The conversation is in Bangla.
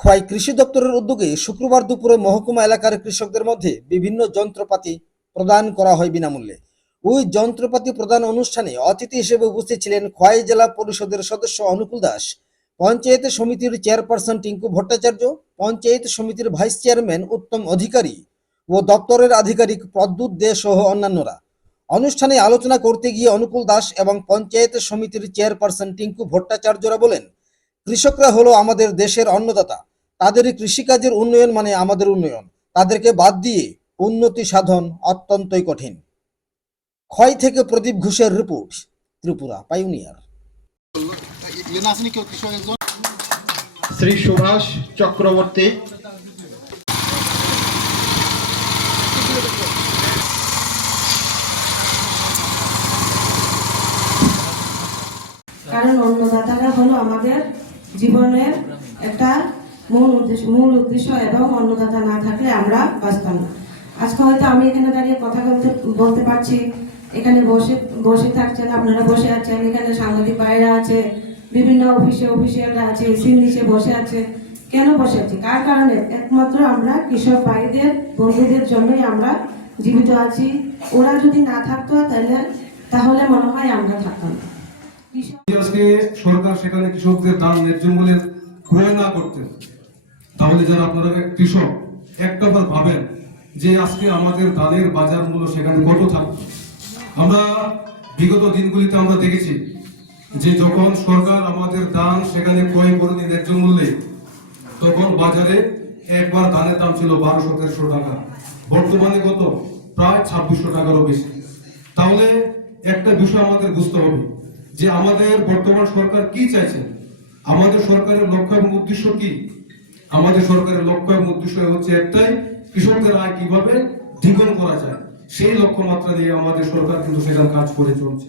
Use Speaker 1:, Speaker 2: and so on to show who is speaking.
Speaker 1: খোয়াই কৃষি দপ্তরের উদ্যোগে শুক্রবার দুপুরে মহকুমা এলাকার কৃষকদের মধ্যে বিভিন্ন যন্ত্রপাতি প্রদান করা হয় বিনামূল্যে। ওই যন্ত্রপাতি প্রদান অনুষ্ঠানে অতিথি হিসেবে উপস্থিত ছিলেন খোয়াই জেলা পরিষদের সদস্য অনুকূল দাস, পঞ্চায়েত সমিতির চেয়ারপারসন টিঙ্কু ভট্টাচার্য, পঞ্চায়েত সমিতির ভাইস চেয়ারম্যান উত্তম অধিকারী ও দপ্তরের আধিকারিক প্রদ্যুৎ দে সহ অন্যান্যরা। অনুষ্ঠানে আলোচনা করতে গিয়ে অনুকূল দাস এবং পঞ্চায়েত সমিতির চেয়ারপারসন টিঙ্কু ভট্টাচার্যরা বলেন, কৃষকরা হলো আমাদের দেশের অন্নদাতা। তাদের কৃষিকাজের উন্নয়ন মানে আমাদের উন্নয়ন। তাদেরকে বাদ দিয়ে উন্নতি সাধন অত্যন্তই কঠিন। ক্ষয় থেকে প্রদীপ ঘোষের রিপোর্ট ত্রিপুরা
Speaker 2: একজন
Speaker 3: শ্রী সুভাষ চক্রবর্তী।
Speaker 4: কারণ অন্নদাতারা হলো আমাদের জীবনের একটা মূল উদ্দেশ্য মূল উদ্দেশ্য এবং অন্নদাতা না থাকলে আমরা বাঁচতাম না। আজকে হয়তো আমি এখানে দাঁড়িয়ে কথা বলতে বলতে পারছি। এখানে বসে বসে থাকছেন, আপনারা বসে আছেন। এখানে সাংবাদিক বাইরা আছে, বিভিন্ন অফিসে অফিসিয়ালরা আছে এসির নিচে বসে আছে। কেন বসে আছি? কার কারণে? একমাত্র আমরা কৃষক ভাইদের, বন্ধুদের জন্যই আমরা জীবিত আছি। ওরা যদি না থাকতো তাহলে তাহলে মনে হয় আমরা থাকতাম
Speaker 5: আজকে সরকার সেখানে কৃষকদের দাম ন্যায্য মূল্যে ক্রয় না করতেন তাহলে যারা আপনারা কৃষক একটাবার ভাবেন যে আজকে আমাদের ধানের বাজার মূল্য সেখানে কত থাকতো আমরা বিগত দিনগুলিতে আমরা দেখেছি যে যখন সরকার আমাদের ধান সেখানে ক্রয় করে দিন ন্যায্য মূল্যে, তখন বাজারে একবার ধানের দাম ছিল বারোশো, তেরোশো টাকা। বর্তমানে কত? প্রায় ছাব্বিশশো টাকারও বেশি। তাহলে একটা বিষয় আমাদের বুঝতে হবে যে আমাদের বর্তমান সরকার কি চাইছে? আমাদের সরকারের লক্ষ্য এবং উদ্দেশ্য কি? আমাদের সরকারের লক্ষ্য এবং উদ্দেশ্য হচ্ছে একটাই, কৃষকদের আয় কীভাবে দ্বিগুণ করা যায়, সেই লক্ষ্যমাত্রা দিয়ে আমাদের সরকার কিন্তু সেখানে কাজ করে চলছে।